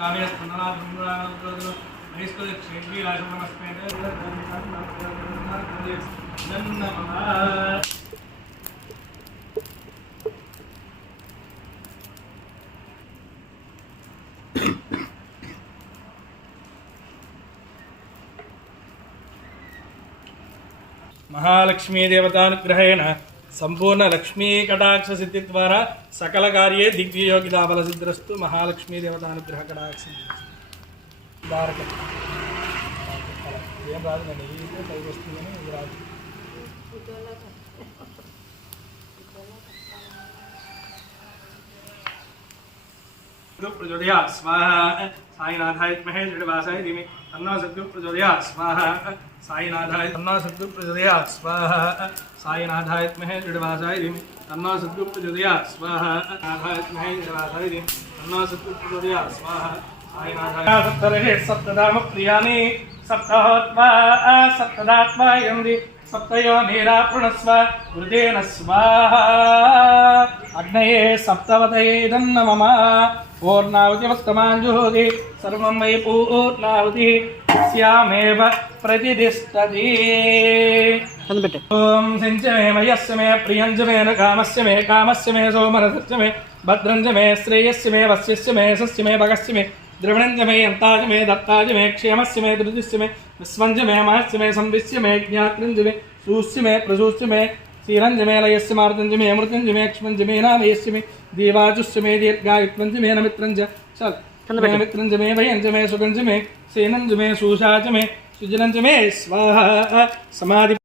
కావ్య స్పందనాలు నైస్కృతి క్షేత్రీ రాజమనస్మే నమః మహాలక్ష్మీ దేవతానుగ్రహేణ సంపూర్ణ లక్ష్మీ కటాక్ష సిద్ధి ద్వారా సకల కార్యే దిగ్వియోగితా సిద్ధ్రస్తు మహాలక్ష్మీ దేవతానుగ్రహ కటాక్ష ద్వారక. ఏం రాదు నేను ఈ పైకి వస్తుందని రాదు. రాదు प्रचोदया स्वाहा साईनाथाय महे दृढ़वासाय धीमे तन्नो सद्गुरु प्रचोदया स्वाहा साईनाथाय तन्नो सद्गुरु प्रचोदया स्वाहा साईनाथाय महे दृढ़वासाय धीमे तन्नो सद्गुरु प्रचोदया स्वाहा नाथाय महे दृढ़वासाय धीमे तन्नो सद्गुरु प्रचोदया स्वाहा साईनाथाय सप्तरहे सप्तधाम प्रियाणि सप्तहोत्वा सप्तदात्मा यन्ति सप्तयो नीरापृणस्व हृदेन स्वाहा అగ్నయే సప్తవతయేదం నమ పూర్ణావతివత్తమాంజుహోది సర్వం వై పూర్ణావతి శ్యామేవ ప్రతిదిష్టది ఓం సించమే మయస్ మే ప్రియంజ మే కామస్య మే కామస్య మే సోమరస్య మే భద్రంజ మే శ్రేయస్య మే వస్యస్య మే యశస్య మే భగస్య మే ద్రవిణంజ మే అంతాజ మే దత్తాజ మే క్షేమస్య మే ధృతిస్య మే విస్వంజ మే మహస్య మే సంవిస్య మే జ్ఞాత్రంజ మే సూస్య మే ప్రసూస్య మే స్థిరంజమే లయస్సు మార్తంజమే అమృతంజమే అక్ష్మంజమే నామయస్యమే దీవాజుస్యమే దీర్ఘాయుత్వంజమే నమిత్రంజ చాలు నమిత్రంజమే భయంజమే సుగంజమే సేనంజమే సూషాజమే సుజనంజమే స్వాహ సమాధి